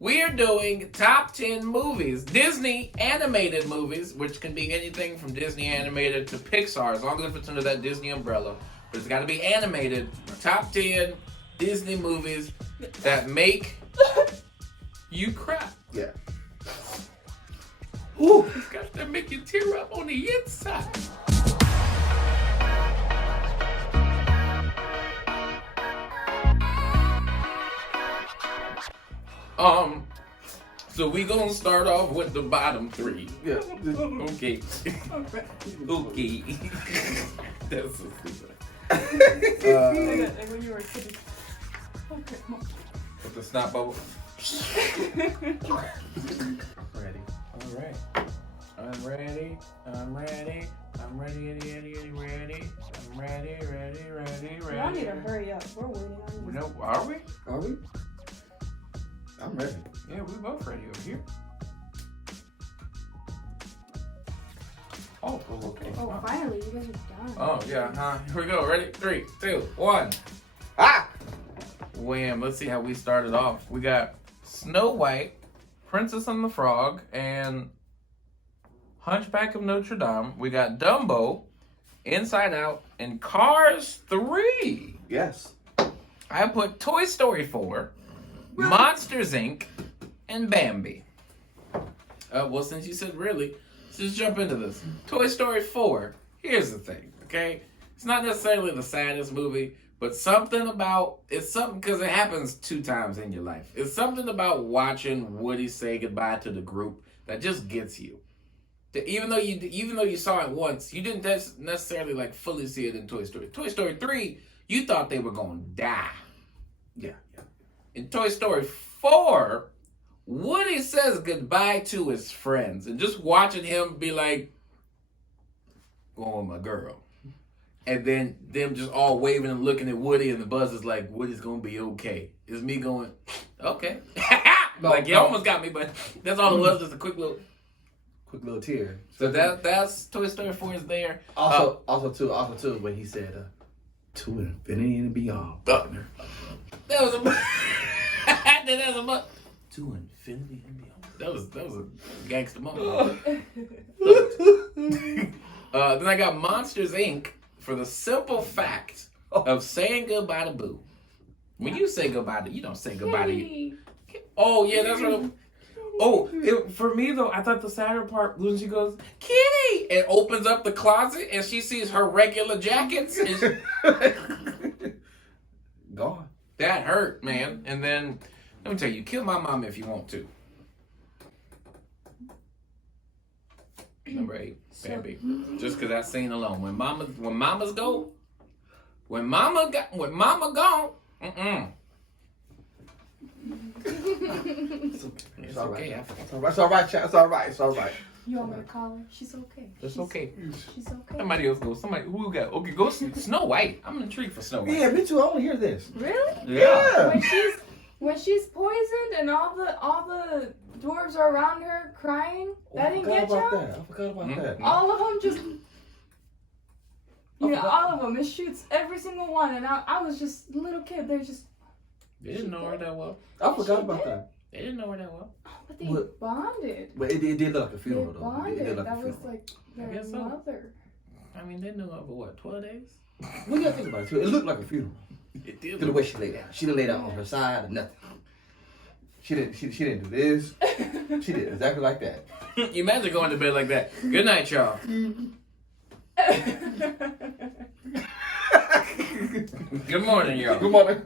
we're doing top 10 movies, Disney animated movies, which can be anything from Disney animated to Pixar, as long as it's under that Disney umbrella. But it's got to be animated. Top 10 Disney movies that make you cry. Yeah. Ooh, it's got to make you tear up on the inside. So we gonna start off with the bottom three. Yeah. Okay. Okay. That's so stupid. Like when you were a kid. Okay, Mom. With the snot bubble. Ready. All right. I'm ready. I'm ready. I'm ready. Ready. I'm ready. Y'all need to hurry up. We're waiting on you. No, are we? Are we? I'm ready. Yeah, we both ready over here. Oh, okay. Oh, finally, you guys are done. Oh, yeah, Here we go. Ready? 3, 2, 1. Ah! Wham. Let's see how we started off. We got Snow White, Princess and the Frog, and Hunchback of Notre Dame. We got Dumbo, Inside Out, and Cars 3. Yes. I put Toy Story 4, Monsters, Inc., and Bambi. Well, since you said really, let's just jump into this. Toy Story 4, here's the thing, okay? It's not necessarily the saddest movie, but it's something because it happens 2 times in your life. It's something about watching Woody say goodbye to the group that just gets you. Even though you saw it once, you didn't necessarily like fully see it in Toy Story. Toy Story 3, you thought they were going to die. Yeah. In Toy Story 4, Woody says goodbye to his friends. And just watching him be like, going with my girl. And then them just all waving and looking at Woody, and the Buzz is like, Woody's going to be okay. It's me going, okay. You almost got me, but that's all it was, just a quick little tear. So that's Toy Story 4 is there. Also too, when he said, to infinity and beyond, partner. That was a to infinity and beyond. That was a gangster moment. Then I got Monsters, Inc. for the simple fact of saying goodbye to Boo. When you say goodbye to, you don't say goodbye to you. Oh yeah, that's what. For me though, I thought the sadder part was when she goes, Kitty, and opens up the closet and she sees her regular jackets. And Gone. that hurt, man. And then let me tell you, kill my mom if you want to. Number 8, Bambi. Just because that scene alone. When mama gone, It's okay. It's all right, chat. It's all right. You want me to call her? She's okay. It's okay. She's okay. Somebody else go. Who we got? Okay, go Snow White. I'm intrigued for Snow White. Yeah, me too. I want to hear this. Really? Yeah. When she's poisoned and all the dwarves are around her crying, that didn't get you? I forgot about that. All of them just... all of them. It shoots every single one. And I was just a little kid. They're just... They didn't know her that well. I forgot about that. They didn't know her that well. Oh, but they bonded. But it did look like a They funeral, though. bonded. That was like I their guess so. mother. I mean, they knew her for what, 12 days? We gotta think about it, too. It looked like a funeral. It did. The way she laid down. She didn't lay down on her side or nothing. She didn't do this. She did exactly like that. You imagine going to bed like that. Good night, y'all. Good morning, y'all. Good morning.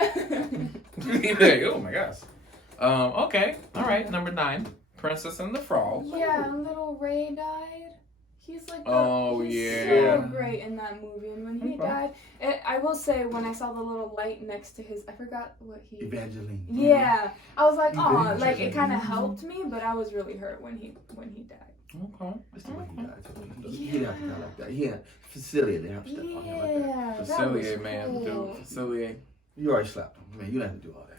Oh my gosh. Okay. All right. Number 9, Princess and the Frog. Yeah, little Ray died. He's like, he's so great in that movie. And when he died, I will say, when I saw the little light next to his, I forgot what he. Evangeline. Yeah, I was like, oh, like it kind of helped me, but I was really hurt when he died. Okay. That's the way he died. He didn't have to die like that. Yeah, Facilier didn't have to step on him like that. Facilier, man. Cool. Dude, Facilier. You already slapped him. Man, you didn't have to do all that.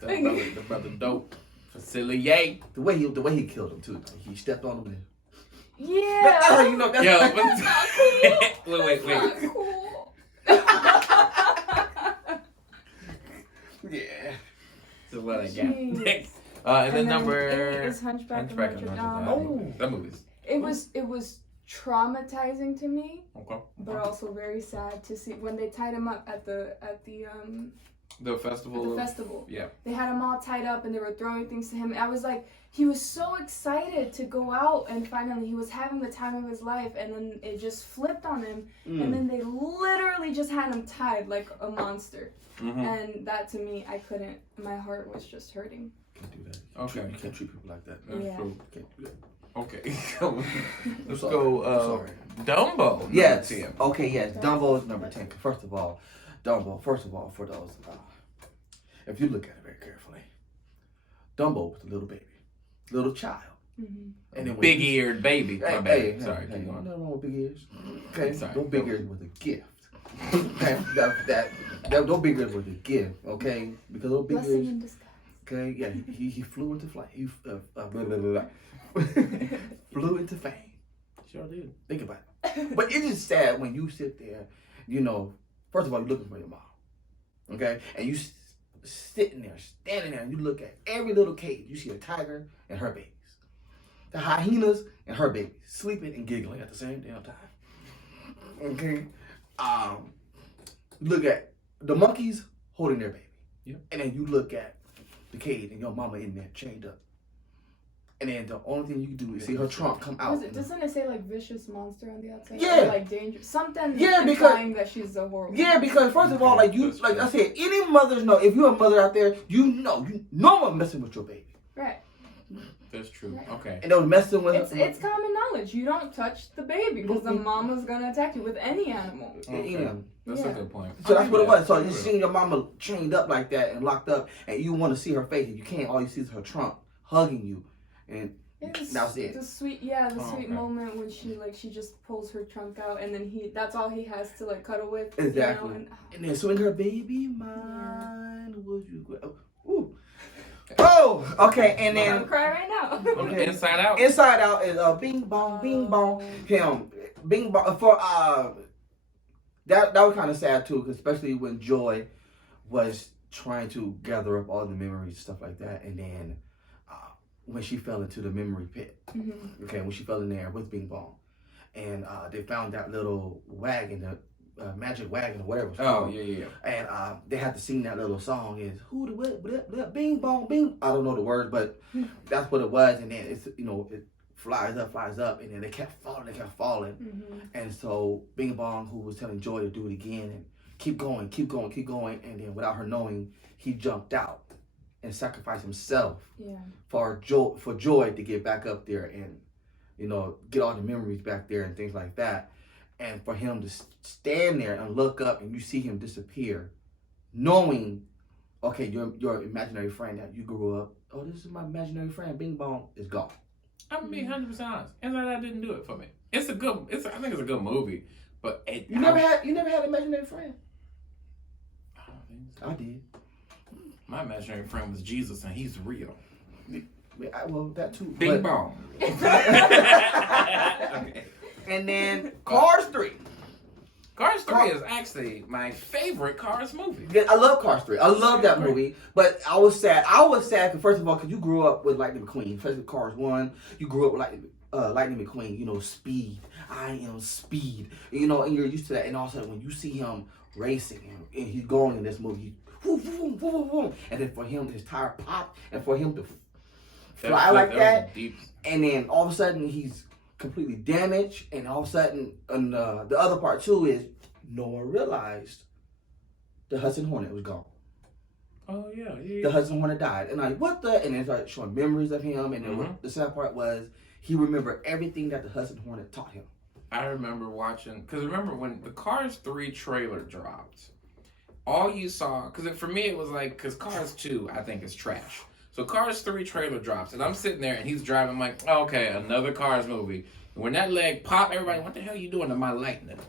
The brother dope. Facilier. The way he killed him, too. Though. He stepped on him and... Yeah. You know, that's Wait. Not cool. Yeah. So what I got next. And then number 8 is Hunchback of Notre Dame. Oh. That movie's. It was traumatizing to me, Okay. but also very sad to see when they tied him up at the festival. festival. Yeah. They had him all tied up and they were throwing things to him. I was like, he was so excited to go out and finally he was having the time of his life, and then it just flipped on him, and then they literally just had him tied like a monster. Mm-hmm. And that to me, I couldn't. My heart was just hurting. Can't do that. Okay. You can't treat people like that. That's Yeah. true. Can't do that. Okay. Let's Sorry. go. Sorry. Dumbo. Yes. 10. Okay. Yes. Dumbo is number 10. First of all, for those, if you look at it very carefully, Dumbo was a little baby, little child, Mm-hmm. and then Big-eared baby. My bad. Sorry. Hey, Keep going. nothing wrong with big ears. Okay. Sorry. Those big ears was a gift. Those big ears was a gift. Okay. Because those big Blessing ears. in disguise. Okay. Yeah. He flew into flight. He flew into fame. Sure did. Think about it. But it is sad when you sit there, first of all, you're looking for your mom. Okay? And you sitting there, standing there, and you look at every little cage. You see a tiger and her babies. The hyenas and her babies. Sleeping and giggling at the same damn time. Okay? Look at the monkeys holding their baby. Yeah. And then you look at the cage and your mama in there chained up. And then the only thing you can do is see her trunk come out. Doesn't it say like vicious monster on the outside? Yeah. Or, like dangerous. Something Yeah, implying that she's a horrible. Yeah, because first of all, like I said, any mothers know, if you're a mother out there, you know one messing with your baby. Right. That's true. Right. Okay. And they was messing with It's common knowledge. You don't touch the baby because the mama's gonna attack you with any animal. Okay. That's a good point. So that's what it was. So you seen your mama chained up like that and locked up, and you want to see her face, and you can't. All you see is her trunk hugging you, and that's it. The sweet, moment when she just pulls her trunk out, and then that's all he has to like cuddle with. Exactly. And then swing her baby mine, would you? Ooh. Oh, okay, and I'm then gonna cry right now. Okay. Inside Out. Inside Out is Bing Bong, Bing Bong, Bing Bong. For that was kind of sad too, especially when Joy was trying to gather up all the memories and stuff like that, and then when she fell into the memory pit. Mm-hmm. Okay, when she fell in there with Bing Bong, and they found that little wagon, the magic wagon or whatever it was called. Oh yeah. And they had to sing that little song. Is who the what, Bing Bong, Bing. I don't know the words, but that's what it was. And then it's it flies up, and then they kept falling. Mm-hmm. And so Bing Bong, who was telling Joy to do it again and keep going, and then without her knowing, he jumped out and sacrificed himself for Joy to get back up there and get all the memories back there and things like that. And for him to stand there and look up and you see him disappear, knowing, okay, your imaginary friend that you grew up, oh, this is my imaginary friend, Bing Bong, is gone. I'm gonna be 100% honest. Inside Out didn't do it for me. I think it's a good movie, but you never had an imaginary friend. I don't think so. I did. My imaginary friend was Jesus, and he's real. Well, that too. Bing Bong. Okay. And then Cars 3. Cars 3 is actually my favorite Cars movie. Yeah, I love Cars 3. I love that movie. But I was sad. First of all, because you grew up with Lightning McQueen, especially Cars 1. You grew up with Lightning McQueen, speed. I am speed. And you're used to that. And also, when you see him racing and he's going in this movie, and then for him, his tire popped, and for him to fly like that, and then all of a sudden, he's completely damaged, and all of a sudden, and the other part too is no one realized the Hudson Hornet was gone. Oh yeah. The Hudson Hornet died, and what the? And it's like showing memories of him, and then what the sad part was he remembered everything that the Hudson Hornet taught him. I remember watching, because remember when the Cars 3 trailer dropped, all you saw, because for me it was like, because Cars 2 I think is trash. So Cars 3 trailer drops, and I'm sitting there, and he's driving. I'm like, oh, okay, another Cars movie. And when that leg popped, everybody, what the hell are you doing to my Lightning?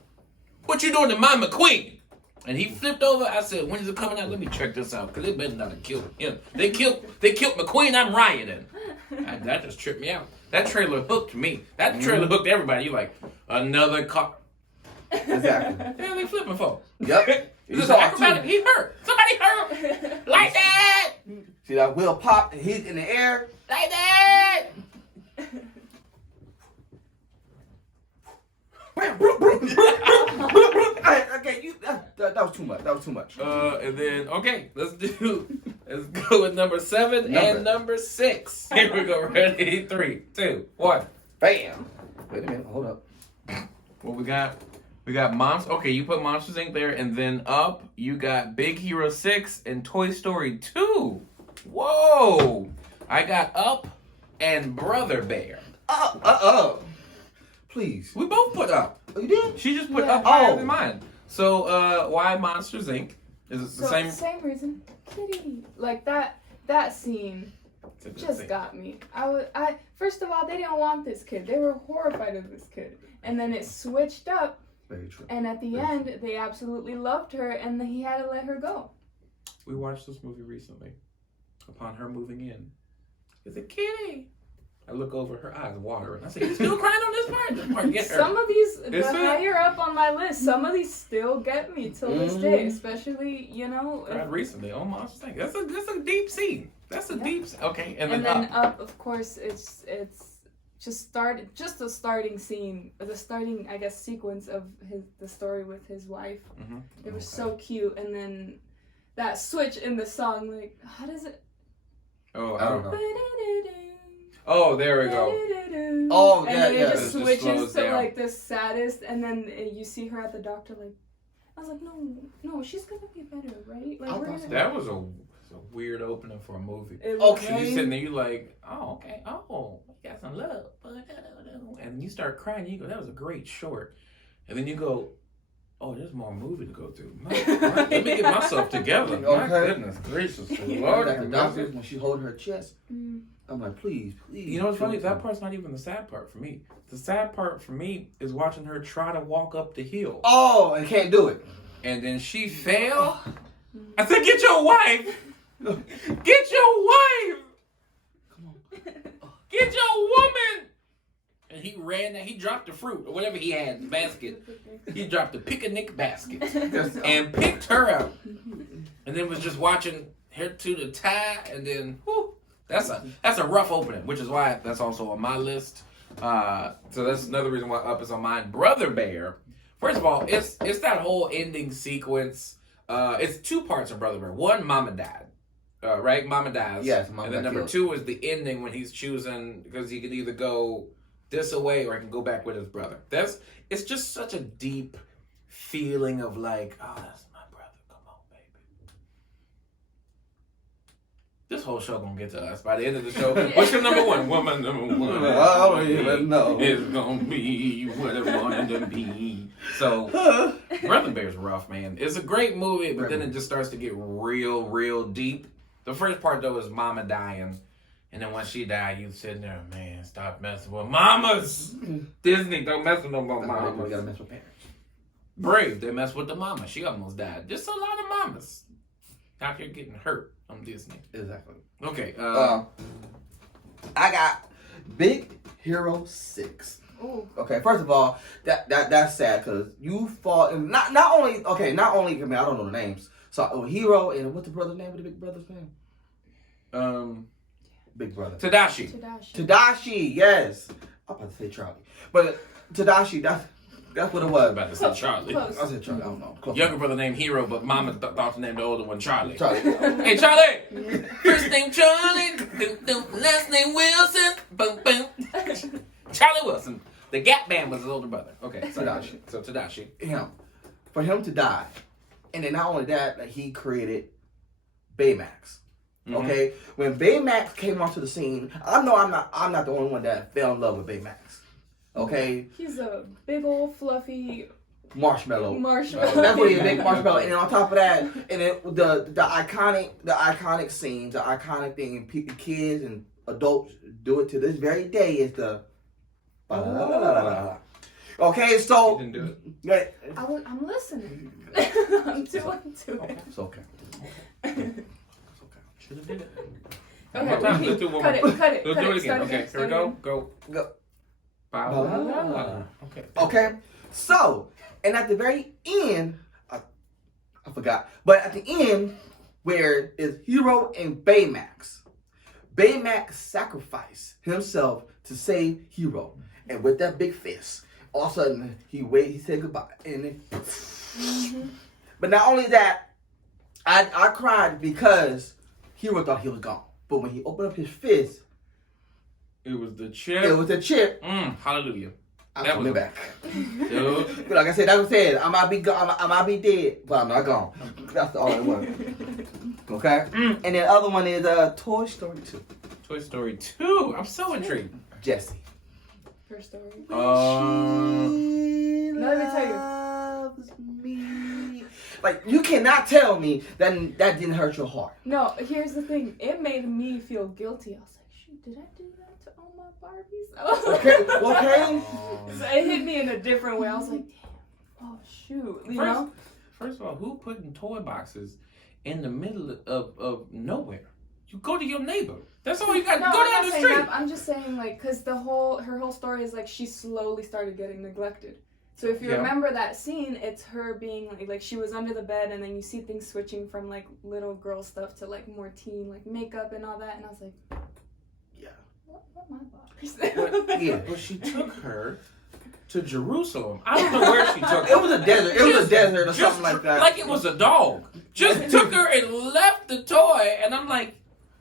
What you doing to my McQueen? And he flipped over. I said, when is it coming out? Let me check this out, because they better not have killed him. They killed McQueen. I'm rioting. That just tripped me out. That trailer hooked me. That trailer hooked everybody. You like, another car. Exactly. What the hell they flipping for? Yep. He hurt. Somebody hurt. Like that. See that wheel pop and he's in the air. Like that. Okay, that was too much. That was too much. And then let's go with number 7 and number 6. Here we go. Ready? 3, 2, 1. Bam. Wait a minute. Hold up. What we got? We got Monsters. Okay, you put Monsters Inc. there, and then up you got Big Hero 6 and Toy Story 2. Whoa! I got Up and Brother Bear. Please. We both put Up. Oh, you did? She just put Yeah. Up higher than mine. So why Monsters Inc? Is it the same? Same reason. Kitty. Like that scene just got me. I first of all, they didn't want this kid. They were horrified of this kid. And then it switched up. Very true. And at the end, they absolutely loved her, and then he had to let her go. We watched this movie recently. Upon her moving in, it's a kitty. I look over, her eyes watering. I say, "You still crying on this part? This part get her." Some of these, the Is it? higher up on my list, some of these still get me till this day. Especially, Cried recently on Monsters Inc. That's a deep scene. That's a deep scene. Okay, and then Up, of course, it's just the starting scene, the starting, I guess, sequence of the story with his wife. Mm-hmm. It was so cute, and then that switch in the song, like, how does it? Oh, I don't know. Oh, there we go. Oh, and yeah, then yeah. it It just just switches slows to down. like the saddest, and then you see her at the doctor, like, I was like, no, she's gonna be better, right? Like, we're gonna. That was a weird opening for a movie. It was- Okay. And you sitting there, you like, oh, okay, we got some love. And you start crying, you go, that was a great short. And then you go, oh, there's more movie to go through. Let me get myself together. My Okay. goodness gracious. Lord, Lord, at the doctor, when she holding her chest, Mm. I'm like, please. you know what's funny? That part's not even the sad part for me. The sad part for me is watching her try to walk up the hill. Oh, and can't do it. And then she fell. I said, get your wife. Get your wife. Come on. Get your woman. And he ran, he dropped the fruit or whatever he had in the basket. He dropped the picnic basket and picked her up. And then was just watching her to the tie. And then, whew, that's a rough opening, which is why that's also on my list. So that's another reason why Up is on mine. Brother Bear. First of all, it's that whole ending sequence. It's 2 parts of Brother Bear. One, Mama died. Right? Mama dies. Yes, Mama and then got number killed. 2 is the ending when he's choosing, because he can either go this away or he can go back with his brother. It's just such a deep feeling of like, oh, that's my brother. Come on, baby. This whole show gonna get to us by the end of the show. What's your number 1? Woman number 1. I don't even know. It's gonna be what I wanted to be. So, Brother Bear's rough, man. It's a great movie, but then it just starts to get real, real deep. The first part, though, is Mama dying. And then when she died, you sitting there, man, stop messing with mamas. Disney, don't mess with no more We gotta mamas. mess with parents. Brave, they mess with the mama. She almost died. Just a lot of mamas out here getting hurt on Disney. Exactly. Okay. I got Big Hero 6. Ooh. Okay, first of all, that's sad because you fall in not only I mean I don't know the names. So Hero and what's the brother's name? What the big brother's name? Big brother. Tadashi. Tadashi, yes. I'm about to say Charlie, but Tadashi, that's what it I'm was. about to say Charlie. Close. I said Charlie. I don't know. Close Younger brother named Hero, but mama thought to name the older one Charlie. Charlie. Hey, Charlie! First name Charlie, last name Wilson, boom, boom. Charlie Wilson. The Gap Band was his older brother. Okay, Tadashi. So Tadashi. For him to die, and then not only that, like, he created Baymax. Mhm. Okay, when Baymax came onto the scene, I know I'm not the only one that fell in love with Baymax. Okay, He's a big old fluffy marshmallow. marshmallow. That's what he is, big marshmallow. And on top of that, and then the iconic scenes, the iconic thing, and kids and adults do it to this very day is the. Okay, so He didn't do it. yeah, I'm listening. I'm too into it. it's okay. Should have did it. Okay, One more time. repeat. Let's do one Cut more. it, cut it, Let's cut do it. it again. Start Okay, here we start go. again. Go. Go. Okay. Okay, so and at the very end, I forgot, but at the end, where it's Hero and Baymax. Baymax sacrificed himself to save Hero, and with that big fist, all of a sudden he said goodbye, and then, but not only that, I cried because Hero thought he was gone, but when he opened up his fist, it was the chip. it was the chip. Hallelujah. I'm That coming was- back. Dude. Like I said, I might be gone, I might be dead, but I'm not gone. That's all it was. Okay. And then the other one is Toy Story 2. Toy Story 2. I'm so intrigued. Jesse. Her story. She Let me tell you. loves me. Like, you cannot tell me that didn't hurt your heart. No, here's the thing. It made me feel guilty. I was like, shoot, did I do that to all my Barbies? Okay. So it hit me in a different way. I was like, damn. Oh, shoot. You know? First of all, who putting toy boxes in the middle of nowhere? You go to your neighbor. That's all you got. No, Go I'm down not the saying street. that. I'm just saying, like, because her whole story is, like, she slowly started getting neglected. So if you Yeah. remember that scene, it's her being, like, she was under the bed, and then you see things switching from, like, little girl stuff to, like, more teen, like, makeup and all that. And I was like, Yeah. what my box? But, Yeah. but she took her to Jerusalem. I don't know where she took her. It was a desert. It was a desert or Just something like that. Like it was a dog. Just took her and left the toy. And I'm like,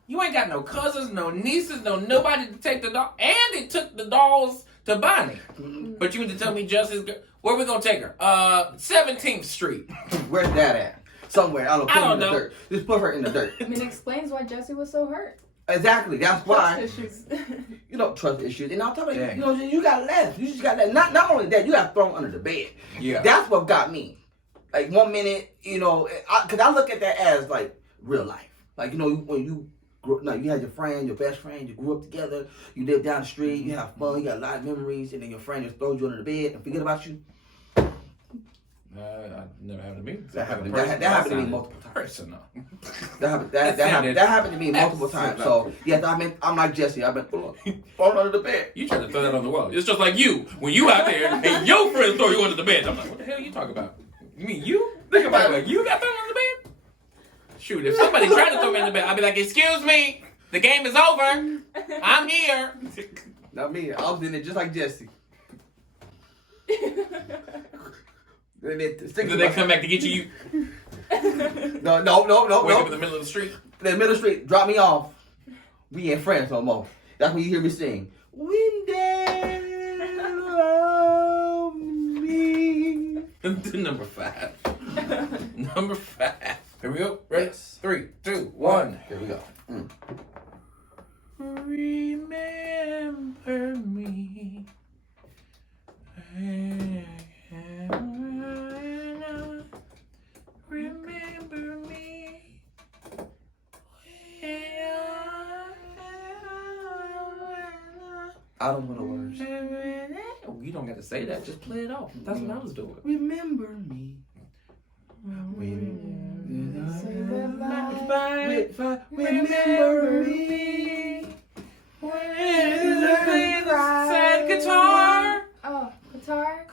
you ain't got no cousins, no nieces, nobody to take the dog. And it took the dolls to Bonnie. But you need to tell me Justice, where we gonna take her? 17th Street. Where's that at? Somewhere. I don't know. Put I her don't in the know. dirt. Just put her in the dirt. I mean, it explains why Jesse was so hurt. Exactly. That's why. Trust issues. You know, trust issues. And I'm talking about, Dang. you know, you got left. You just got left. Not only that, you got thrown under the bed. Yeah. That's what got me. Like, 1 minute, you know, because I look at that as, like, real life. Like, you know, when you grew, no, you had your friend, your best friend, you grew up together, you live down the street, you have fun, you got a lot of memories, and then your friend just throws you under the bed and forget about you. Never happened to me. That happened to me multiple times. Personal. That happened to me multiple times. So, yes, I'm like Jesse. I've been thrown under the bed. You trying to throw that on the wall. It's just like you. When you out there and your friends throw you under the bed. I'm like, what the hell are you talking about? You mean you? Think about it. Like, you got thrown under the bed? Shoot, if somebody tried to throw me under the bed, I'd be like, excuse me. The game is over. I'm here. Not me. I was in it just like Jesse. Then They come back to get you. No. Wake up in the middle of the street. In the middle of the street, drop me off. We ain't friends no more. That's when you hear me sing. When they love me. Number 5. Number 5. Here we go. Ready? Yes. 3, 2, 1. Here we go. Remember me. Remember me. I don't know the words. Oh, you don't got to say that. Just play it off. That's what I was doing. Remember me. Remember me. Sad guitar. Oh, guitar?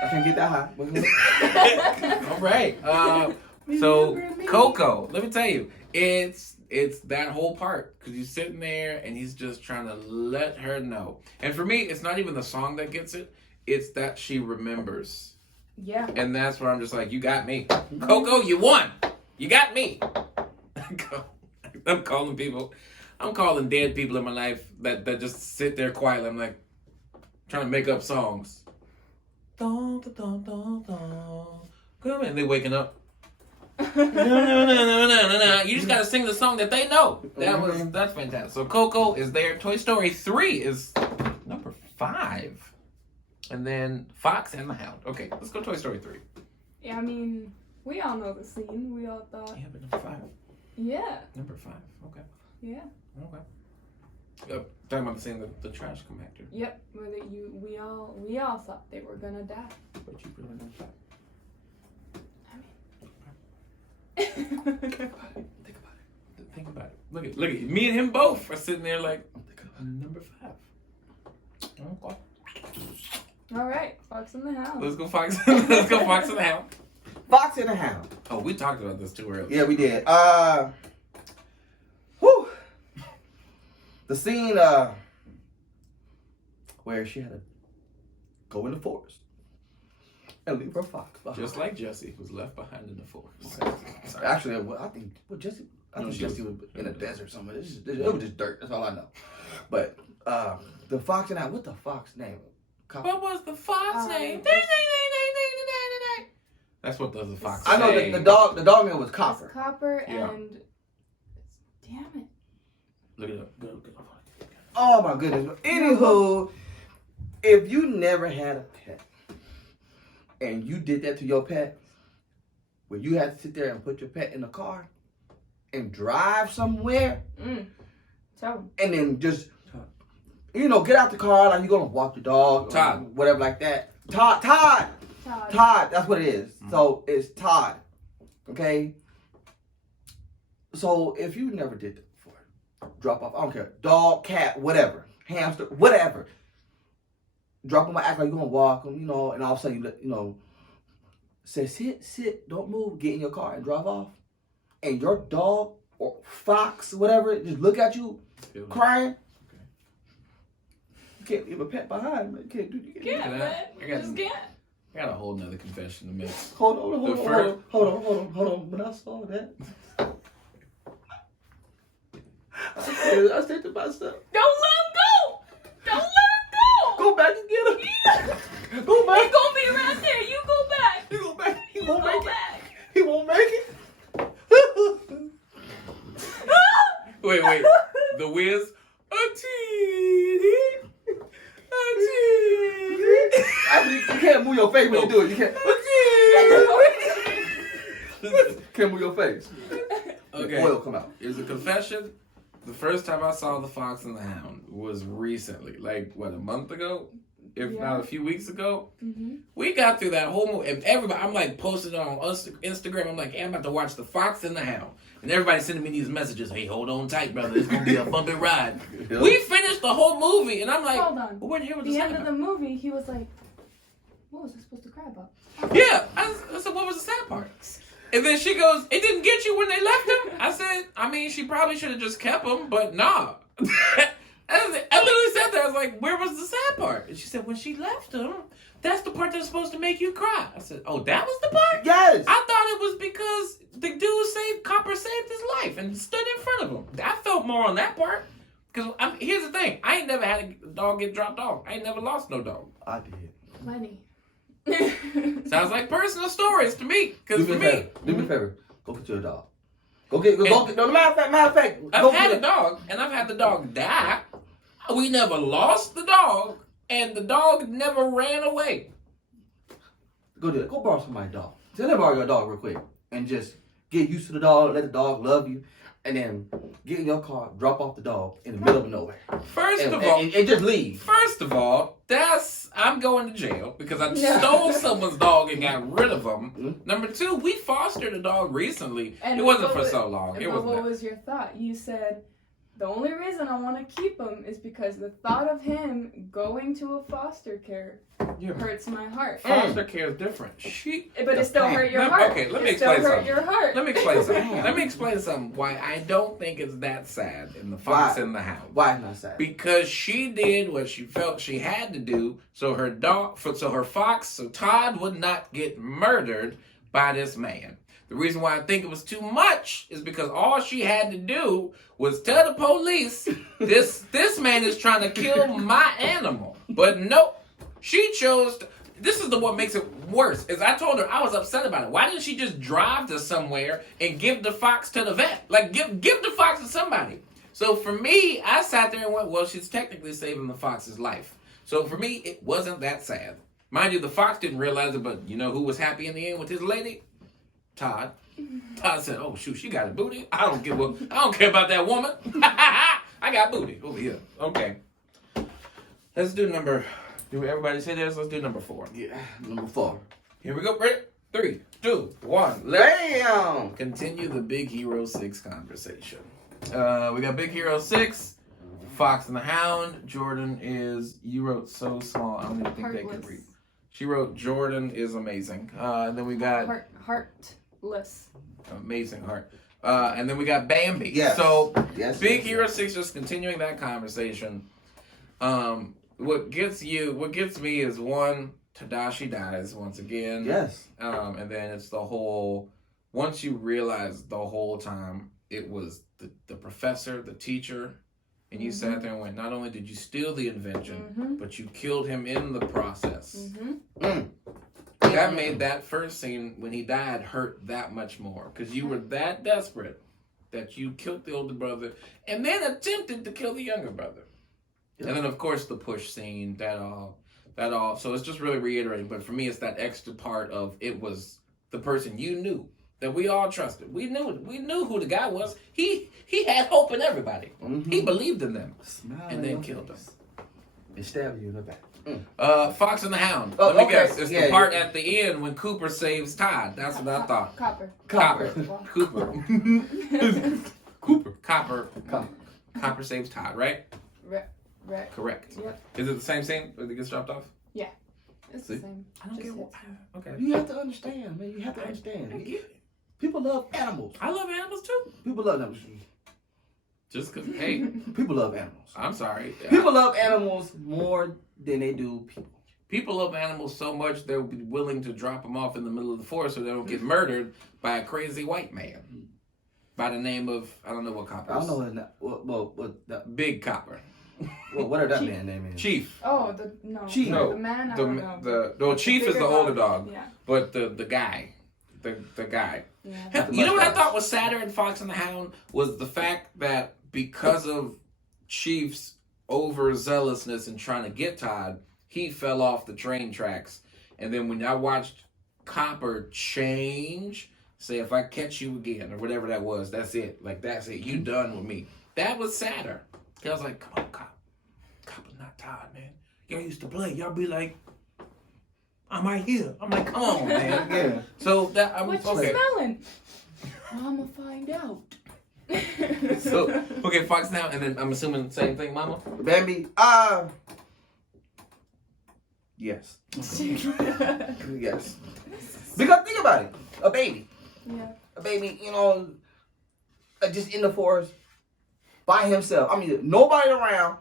I can't get that high. All right. So Coco, let me tell you, it's that whole part because he's sitting there and he's just trying to let her know. And for me, it's not even the song that gets it; it's that she remembers. Yeah. And that's where I'm just like, you got me, Coco. You won. You got me. I'm calling people. I'm calling dead people in my life that just sit there quietly. I'm like trying to make up songs. Dun, dun, dun, dun, dun. Come and they waking up. No. You just gotta sing the song that they know. That's fantastic. So Coco is there. Toy Story 3 is number 5. And then Fox and the Hound. Okay, let's go Toy Story 3. Yeah, I mean, we all know the scene. We all thought, Yeah, but number 5. yeah, Number 5. Okay. yeah. Okay. Talking about the scene the trash compactor. Yep, whether we all thought they were gonna die. But you really don't die. Think about it. Think about it. Look at me and him both are sitting there like number 5. Okay. All right, Fox and the Hound. Let's go Fox. Let's go Fox and the Hound. Fox and the Hound. Oh, we talked about this too early. Yeah, we did. Whew. The scene where she had to go in the forest and leave her fox behind. Just like Jesse was left behind in the forest. Sorry. Actually, I think Jesse. I think Jesse was in a desert somewhere. It was just dirt. That's all I know. But the fox and I. What the fox name? What was the fox name? That's what the fox. I know the dog name was Copper. It's Copper Yeah. and damn it. Look it up. Go. Oh my goodness. Anywho, if you never had a pet and you did that to your pet, where you had to sit there and put your pet in the car and drive somewhere, So. and then just get out the car like you're gonna walk the dog, Todd, or whatever like that. Todd. That's what it is. So it's Todd. Okay. So if you never did that before, drop off. I don't care. Dog, cat, whatever, hamster, whatever. Drop them, act like you're gonna walk them, and all of a sudden say sit, don't move, get in your car and drive off, and your dog or fox, whatever, just look at you crying. You can't leave a pet behind, man. You can't do that. Yeah, man. Just can't. I got a whole nother confession to make. Hold on. When I saw that, I said to myself, Don't let him go! Don't let him go! go back and get him. Go back. He's gonna be right there. You go back. He go back. He You won't go make it. back. He won't make it. Wait. The Wiz. You can't move your face when you do it. You can't move your face. Okay. The oil come out. Here's a confession. The first time I saw The Fox and the Hound was recently, like a month ago, if not a few weeks ago. Mm-hmm. We got through that whole movie, and everybody, I'm like posting it on Instagram. I'm like, hey, I'm about to watch The Fox and the Hound, and everybody's sending me these messages. Hey, hold on tight, brother. It's gonna be a bumpy ride. Yeah. We finished the whole movie, and I'm like, Hold on. well, here was The end of the movie, he was like, what was I supposed to cry about? Yeah, I said, what was the sad part? And then she goes, it didn't get you when they left him? I said, I mean, she probably should have just kept him, but nah. I literally said that. I was like, where was the sad part? And she said, when she left him, that's the part that's supposed to make you cry. I said, oh, that was the part? Yes. I thought it was because the dude Copper saved his life and stood in front of him. I felt more on that part. Because here's the thing. I ain't never had a dog get dropped off. I ain't never lost no dog. I did. Plenty. Sounds like personal stories to me. Because for me, do me a favor. Go get your dog. Go get. No, matter of fact. I've had a dog, and I've had the dog die. We never lost the dog, and the dog never ran away. Go do it. Go borrow somebody's dog. Tell them borrow your dog real quick, and just get used to the dog. Let the dog love you, and then get in your car, drop off the dog in the middle of nowhere. First of all, and just leave. First of all, I'm going to jail because I stole someone's dog and got rid of him. Mm-hmm. Number 2, we fostered a dog recently. And it wasn't for so long. But what was your thought? You said, the only reason I want to keep him is because the thought of him going to a foster care hurts my heart. Foster care is different. But it still hurt your heart. Okay, let me explain something. Your heart. Let me explain something. Let me explain something why I don't think it's that sad in The Fox and the Hound. Why not sad? Because she did what she felt she had to do, so her Todd would not get murdered by this man. The reason why I think it was too much is because all she had to do was tell the police, this man is trying to kill my animal. But nope, she chose this is what makes it worse, is I told her I was upset about it. Why didn't she just drive to somewhere and give the fox to the vet? Like, give the fox to somebody. So for me, I sat there and went, well, she's technically saving the fox's life. So for me, it wasn't that sad. Mind you, the fox didn't realize it, but you know who was happy in the end with his lady? Todd. Todd said, oh, shoot, she got a booty. I don't care about that woman. I got booty over here. Okay. Let's do number... Do everybody say this? Let's do number 4. Yeah, number 4. Here we go. Ready? 3, 2, 1. Damn! Continue the Big Hero 6 conversation. We got Big Hero 6, Fox and the Hound. Jordan is, you wrote so small, I don't even think they could read. She wrote Jordan is amazing. And then we got Heartless. Amazing heart. And then we got Bambi. Yes. So Yes, Big yes, Hero yes. 6, just continuing that conversation. What gets me is one, Tadashi dies once again. Yes. And then it's the whole, once you realize the whole time it was the professor, the teacher, and you sat there and went, not only did you steal the invention, but you killed him in the process. That made that first scene when he died hurt that much more, because you were that desperate that you killed the older brother and then attempted to kill the younger brother. And then, of course, the push scene, that all. So it's just really reiterating. But for me, it's that extra part of it was the person you knew that we all trusted. We knew who the guy was. He had hope in everybody. He believed in them, and then killed them. And stabbed you in the back. Fox and the Hound. Oh, Let me okay. guess. It's Yeah, the part at the end when Cooper saves Todd. That's what I thought. Copper. Cooper. Copper saves Todd, right? Right. Correct. Yep. Is it the same scene where he gets dropped off? Yeah. It's See? the same. I don't get what. Okay. You have to understand, man. You have to understand. I get it. People love animals. I love animals too. People love animals. Just cause, hey, People love animals. I'm sorry. People love animals more than they do people. People love animals so much they'll be willing to drop them off in the middle of the forest so they don't get murdered by a crazy white man by the name of, I don't know what Copper is. I don't know what Big Copper. Whatever that man's name is. Chief. Oh, Chief. the man. I don't know. Chief is the bigger older dog. Yeah. But the guy. The guy. Yeah. You know what I thought was sadder in Fox and the Hound was the fact that because of Chief's overzealousness in trying to get Todd, he fell off the train tracks. And then when I watched Copper change, say, if I catch you again, or whatever that was, that's it. Like, that's it. You done with me. That was sadder. I was like, come on, Copper's not Todd, man. Y'all used to play. Y'all be like, I'm right here. I'm like, come on, man. Yeah. So that I'm What you smelling? I'ma find out. So okay, Fox now, and then I'm assuming same thing, Mama. Bambi, yes. Yes. Because think about it. A baby. Yeah. A baby, just in the forest by himself. I mean, nobody around,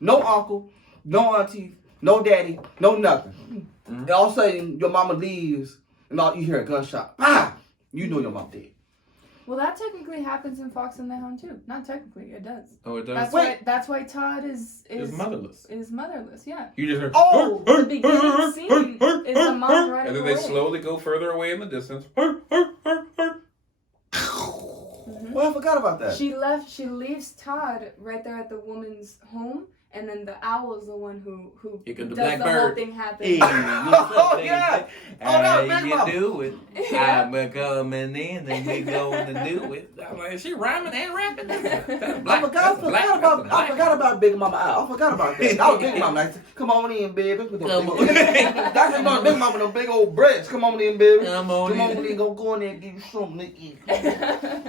no uncle, no auntie, no daddy, no nothing. And all of a sudden, your mama leaves, and all you hear a gunshot. Ah! You know your mom dead. Well, that technically happens in Fox and the Hound too. Not technically, it does. Oh, it does. That's why Todd is motherless. Is motherless, yeah. You just heard. Oh! The beginning scene is the mom running and then away. they slowly go further away in the distance. Well, I forgot about that. She leaves Todd right there at the woman's home, and then the owl is the one who Here comes the does the whole blackbird. thing happen. Hey, Oh, yeah. Oh, that was Big Mama. do it? I'm a coming in and we going to do it. I'm like, is she rhyming and rapping? I forgot about Big Mama Owl. I forgot about that. That was Big Mama. Like, come on in, baby. That's not Big Mama, them big old breasts. Come on in, baby. Come on in. Go in there and give you something to eat.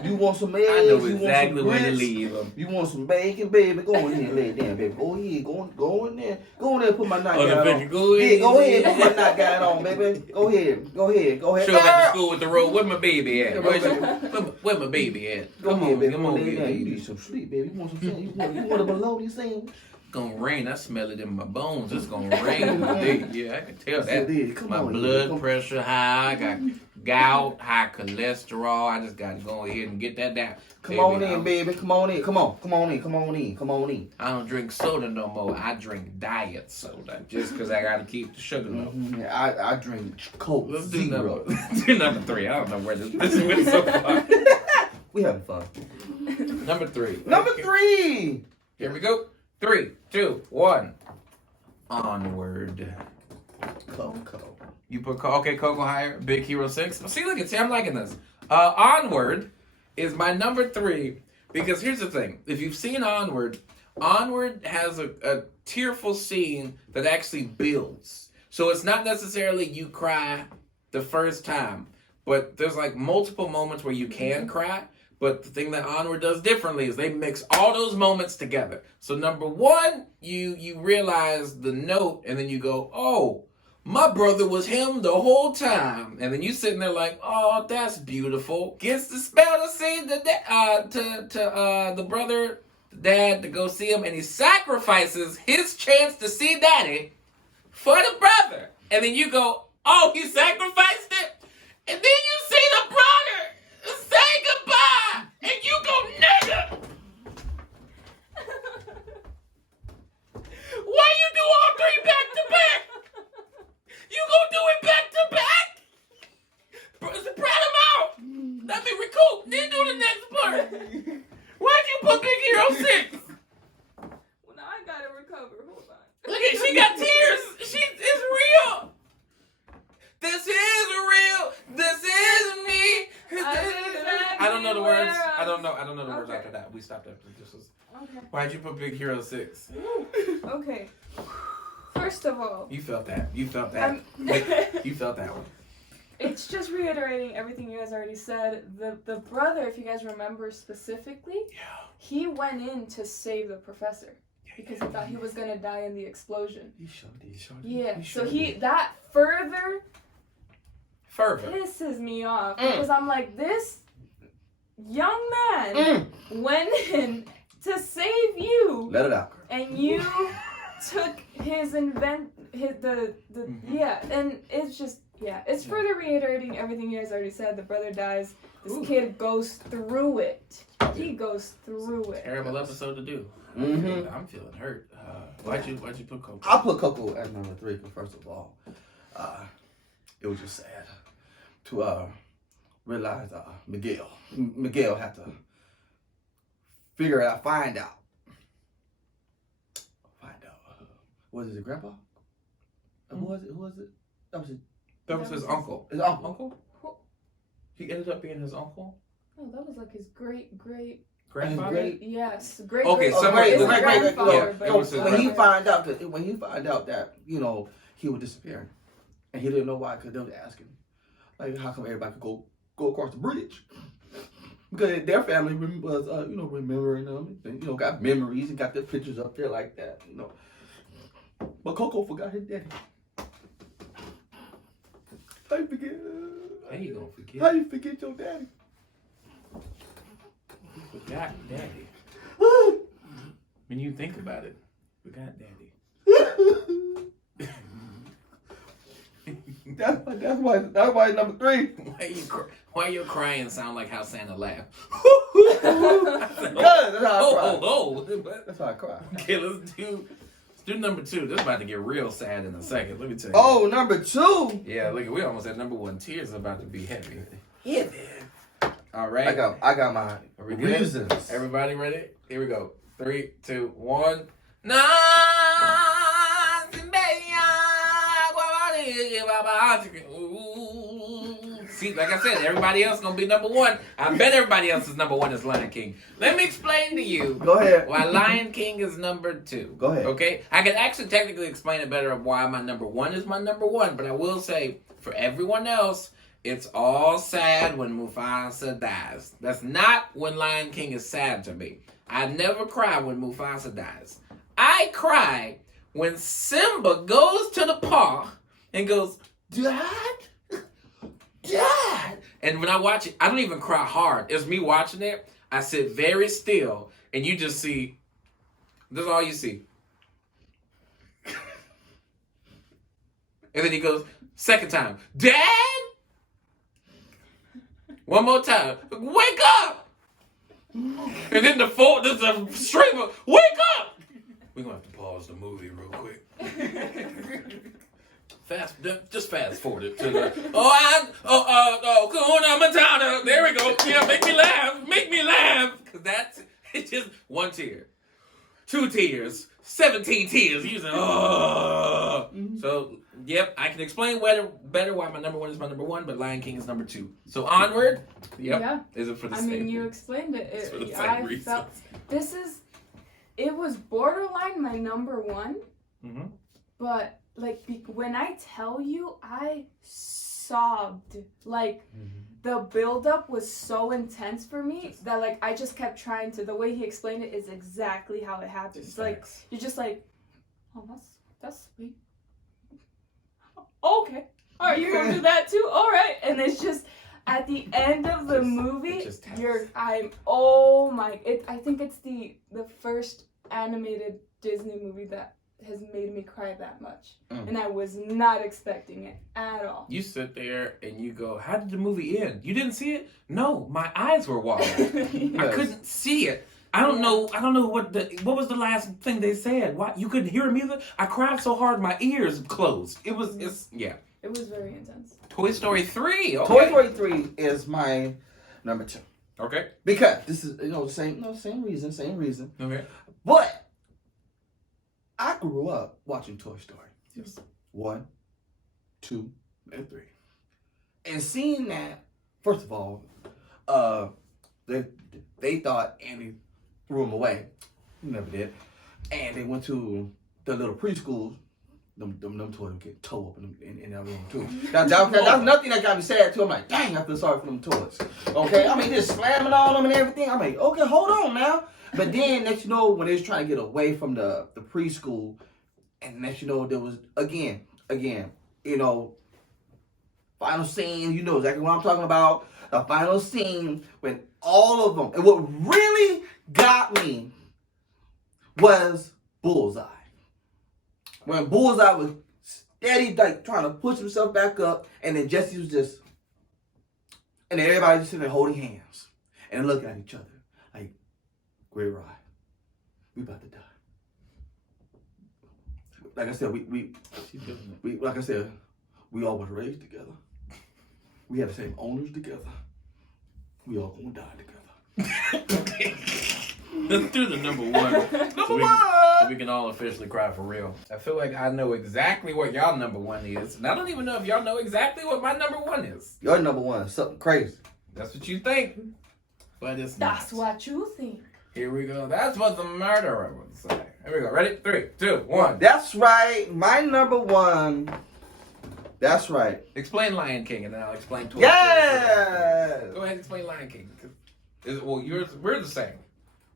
You want some eggs? I know you exactly want where some to grits? leave them. You want some bacon, baby? Go in here and lay it down, baby. Go ahead. Go in there. Go in there and put my nightgown on. Go ahead. Yeah, go ahead and put my nightgown on, baby. Go ahead. Show up at the school with the road. Where my baby at? Yeah, Where my baby at? Go ahead, baby. Come on, lay down. You baby. need some sleep, baby. You want some sand? You want a bologna sandwich? Gonna rain. I smell it in my bones. It's gonna rain today. Yeah, I can tell that. It is. Come My on, blood come- pressure high. I got gout, high cholesterol. I just gotta go ahead and get that down. Come on in, baby. Come on in. Come on. I don't drink soda no more. I drink diet soda just because I gotta keep the sugar low. Yeah, I drink Coke Let's do Zero. number 3. I don't know where this went so far. We having fun. Number 3. Number 3. Here we go. 3, 2, 1. Onward. Coco. You put Coco higher. Big Hero 6. See, I'm liking this. Onward is my number 3 because here's the thing. If you've seen Onward has a tearful scene that actually builds. So it's not necessarily you cry the first time, but there's like multiple moments where you can cry, But the thing that Onward does differently is they mix all those moments together. So number one, you realize the note, and then you go, oh, my brother was him the whole time. And then you sitting there like, oh, that's beautiful. Gets the spell to see the brother, the dad, to go see him, and he sacrifices his chance to see daddy for the brother. And then you go, oh, he sacrificed it? And then you see the brother say goodbye, and you go, nigga! Why you do all three back to back? You gonna do it back to back? Spread them out. Let me recoup. Then do the next part. Why'd you put Big Hero 6? Well, now I gotta recover. Hold on. Look at, she got tears. It's real. This is real. This is me. I don't know the words. I don't know the words after that. We stopped after this was. Okay. Why'd you put Big Hero 6? Okay. First of all, You felt that. You felt that. You felt that one. it's just reiterating everything you guys already said. The brother, if you guys remember specifically, he went in to save the professor because he thought he was gonna die in the explosion. You showed it. Yeah. So that further Fervor. pisses me off because I'm like, this young man went in to save you, Let it out. and you took his and it's just it's further reiterating everything you guys already said. The brother dies. This kid goes through it. He goes through it. Terrible episode to do. I'm feeling hurt. Why'd you put Coco? I put Coco at number 3 because first of all, it was just sad to realize Miguel had to figure it out, find out. Was it his grandpa? Who was it? That was his uncle. His uncle. He ended up being his uncle? No, that was like his great Grandfather? yes, great. Okay, great, somewhere his in the grandfather. it was his when he found out that he was disappearing, and he didn't know why, because they was asking, like, how come everybody could go across the bridge? Because their family was remembering them, and got memories and got their pictures up there like that, But Coco forgot his daddy. How you forget? How you gonna forget? How you forget your daddy? You forgot daddy. When you think about it, forgot daddy. That's why number 3. Why your crying sound like how Santa laughed? That's how I cry. That's how I cry. Okay, let's do number 2. This is about to get real sad in a second. Let me tell you. Oh, number 2. Yeah, look, we almost at number 1. Tears are about to be heavy. Heavy. All right. I got my reasons. Everybody ready? Here we go. 3, 2, 1. See, like I said, everybody else gonna be number 1. I bet everybody else's number 1 is Lion King. Let me explain to you. Go ahead. Why Lion King is number 2. Go ahead. Okay? I can actually technically explain it better of why my number 1 is my number 1, but I will say, for everyone else, it's all sad when Mufasa dies. That's not when Lion King is sad to me. I never cry when Mufasa dies. I cry when Simba goes to the park and goes, Dad? Dad! And when I watch it, I don't even cry hard. It's me watching it. I sit very still, and you just see, that's all you see. And then he goes, second time, Dad? One more time, wake up! And then there's a stream of, wake up! We're going to have to pause the movie real quick. Just fast forward it to the, Kuna Matata. There we go. Yeah, make me laugh. Because it's just 1 tear, 2 tears, 17 tears. You say, oh. So, yep, I can explain better why my number 1 is my number 1, but Lion King is number 2. So Onward, yep, yeah. Is it for the I same mean, you reason? explained it. It's for the same reason. It was borderline my number 1, but like when I tell you, I sobbed. Like the build-up was so intense for me that like I just kept trying to. The way he explained it is exactly how it happens. Like you're just like, oh, that's sweet. Okay, all right, you're gonna do that too. All right, and it's just at the end of the movie, I think it's the first animated Disney movie that has made me cry that much. And I was not expecting it at all. You sit there and you go, how did the movie end? You didn't see it? No, my eyes were watering. I couldn't see it. I don't know what was the last thing they said. Why you couldn't hear him either? I cried so hard my ears closed. It was very intense. Toy Story 3. Okay. Toy Story 3 is my number 2. Okay. Because this is same reason. Okay. But I grew up watching Toy Story. Yes. 1, 2, and 3. And seeing that, first of all, they thought Andy threw him away. He never did. And they went to the little preschool. Them toys would get towed up in that room too. That's nothing that got me sad too. I'm like, dang, I feel sorry for them toys. Okay, I mean, just slamming on them and everything. I'm like, okay, hold on now. But then next you know, when they was trying to get away from the preschool, and next you know, there was again, final scene. You know exactly what I'm talking about. The final scene when all of them. And what really got me was Bullseye. When Bullseye was steady, like, trying to push himself back up, and then Jesse was just, and then everybody just sitting there holding hands and looking at each other like, great ride. We about to die. Like I said, we all was raised together. We had the same owners together. We all gonna die together. Let's do the number 1. So we can all officially cry for real. I feel like I know exactly what y'all number 1 is. And I don't even know if y'all know exactly what my number 1 is. Your number 1 is something crazy. That's what you think. But it's not. That's what you think. Here we go. That's what the murderer would say. Here we go. Ready? 3, 2, 1. That's right. My number 1. That's right. Explain Lion King and then I'll explain Toy Story. Yes! Go ahead and explain Lion King. We're the same.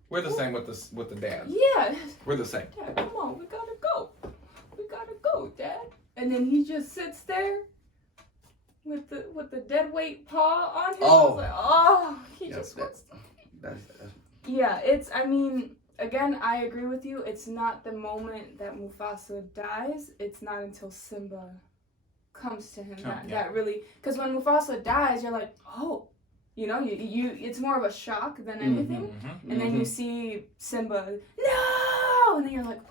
We're the same with the dad. Yeah. We're the same. Dad, come on, we gotta go. We gotta go, Dad. And then he just sits there with the dead weight paw on him. Oh. Like, he just wants to. That's Yeah, I mean, again, I agree with you. It's not the moment that Mufasa dies. It's not until Simba comes to him that really, because when Mufasa dies, you're like, oh. You know, you it's more of a shock than anything. And then you see Simba, no! And then you're like,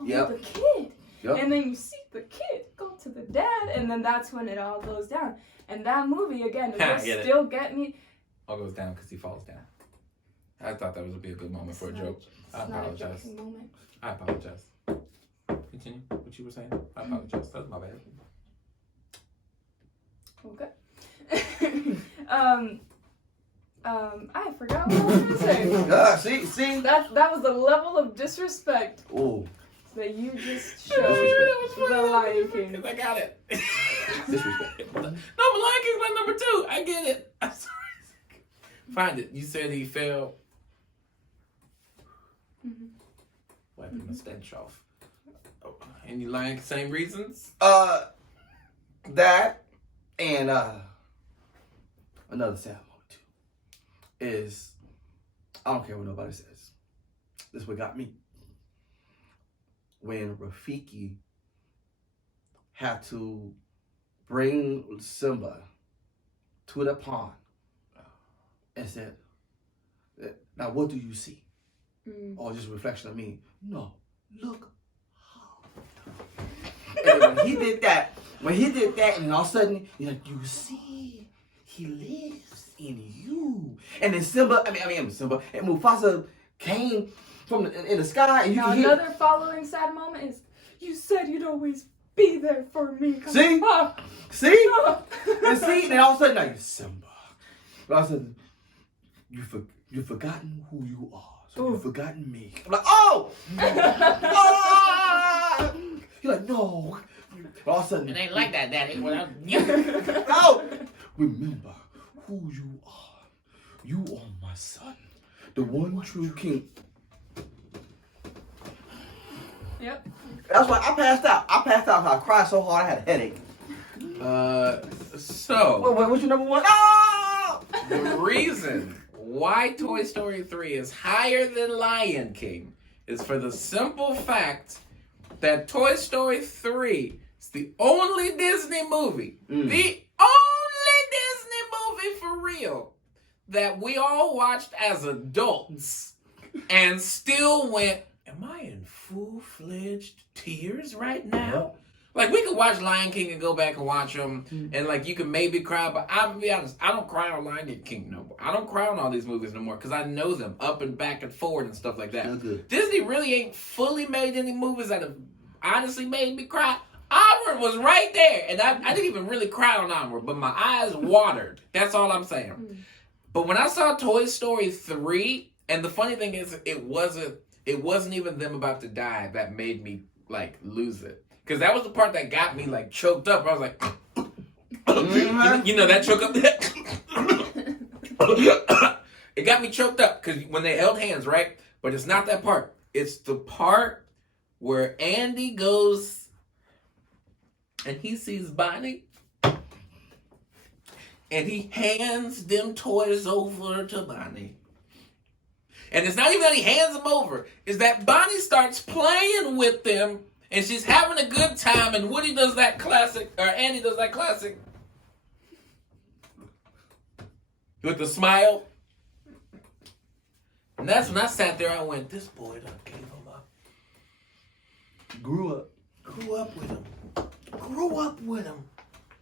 oh, the kid. Yep. And then you see the kid go to the dad, and then that's when it all goes down. And that movie, again, it will still get me. All goes down because he falls down. I thought that would be a good moment for a joke. I apologize. I apologize. Continue what you were saying. I apologize. That's my bad. Okay. I forgot what I was going to say. See? That was the level of disrespect that you just showed the Lion King. Because I got it. Disrespect. No, but Lion King's my number 2. I get it. I'm sorry. Find it. You said he fell. Wiping the stench off. Oh, any Lion same reasons? That and another sad moment too is I don't care what nobody says. This is what got me. When Rafiki had to bring Simba to the pond and said, now what do you see? Or just a reflection of me? No, look. And when he did that, and all of a sudden, you're like, you see, he lives in you. And then Simba, and Mufasa came from in the sky, and you now can hear. Another following sad moment is, you said you'd always be there for me. See? See? And see, and all of a sudden, like, Simba. And all of a sudden, you've forgotten who you are. So you've forgotten me. I'm like, oh! You're like, no. All of a sudden, it ain't like that, Daddy. no! Remember who you are. You are my son, the one true king. Yep. That's why I passed out. I cried so hard I had a headache. So What's your number one? Oh! the reason why Toy Story 3 is higher than Lion King is for the simple fact that Toy Story 3 is the only Disney movie, the only Disney movie for real, that we all watched as adults and still went, am I in full-fledged tears right now? Like, we could watch Lion King and go back and watch them, and, like, you can maybe cry, but I'll be honest, I don't cry on Lion King no more. I don't cry on all these movies no more, because I know them up and back and forward and stuff like that. Okay. Disney really ain't fully made any movies that have honestly made me cry. Onward was right there, and I didn't even really cry on Onward, but my eyes watered. That's all I'm saying. But when I saw Toy Story 3, and the funny thing is, it wasn't even them about to die that made me, like, lose it. Because that was the part that got me, like, choked up. I was like, you know that choke up? It got me choked up because when they held hands, right? But it's not that part. It's the part where Andy goes and he sees Bonnie and he hands them toys over to Bonnie. And it's not even that he hands them over. It's that Bonnie starts playing with them and she's having a good time, and Woody does that classic, or Andy does that classic with the smile. And that's when I sat there, I went, this boy done gave him up. Grew up. Grew up with him. Grew up with him.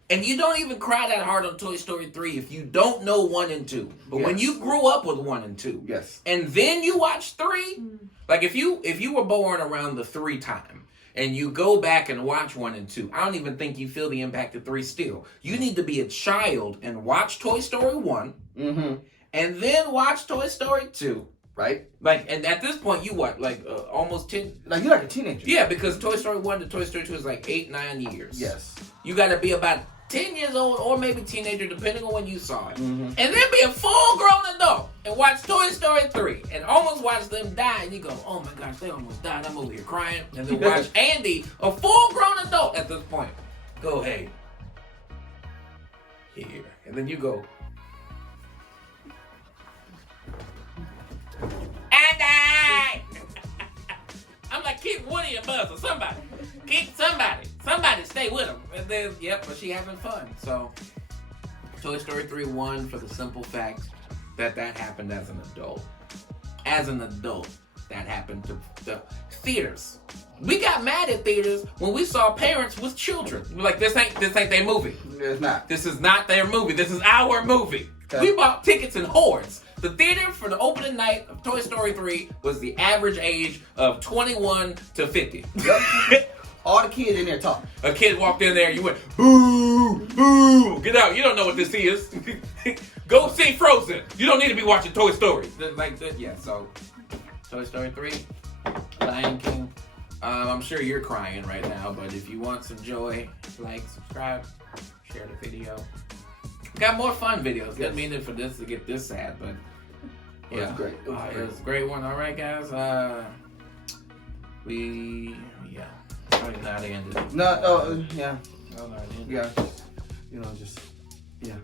And you don't even cry that hard on Toy Story 3 if you don't know 1 and 2. But when you grew up with 1 and 2, yes, and then you watch 3, like if you were born around the 3 time, and you go back and watch 1 and 2, I don't even think you feel the impact of 3 still. You need to be a child and watch Toy Story 1, and then watch Toy Story 2. Right? Like, and at this point, you what? Like, almost 10? Like, you're like a teenager. Yeah, because Toy Story 1 to Toy Story 2 is like 8, 9 years. Yes. You got to be about 10 years old or maybe teenager, depending on when you saw it. And then be a full-grown adult and watch Toy Story 3 and almost watch them die. And you go, oh my gosh, they almost died. I'm over here crying. And then watch Andy, a full-grown adult at this point, go, hey, here. And then you go, Andy! I'm like, keep Woody and Buzz or somebody. Keep somebody. Somebody stay with him. And then, yep, but she having fun. So, Toy Story 3 won for the simple fact that happened as an adult. As an adult, that happened to the theaters. We got mad at theaters when we saw parents with children. We're like, this ain't their movie. It's not. This is not their movie. This is our movie. Okay. We bought tickets in hordes. The theater for the opening night of Toy Story 3 was the average age of 21 to 50. Yep. All the kids in there talking. A kid walked in there, you went, boo, boo, get out. You don't know what this is. Go see Frozen. You don't need to be watching Toy Story. Yeah, so Toy Story 3, Lion King. I'm sure you're crying right now, but if you want some joy, like, subscribe, share the video. Got more fun videos. Didn't mean it for this to get this sad, but yeah, it was great. It was a great one. All right, guys. Probably not the end of it. No, yeah. No, not the end. Yeah, just, yeah.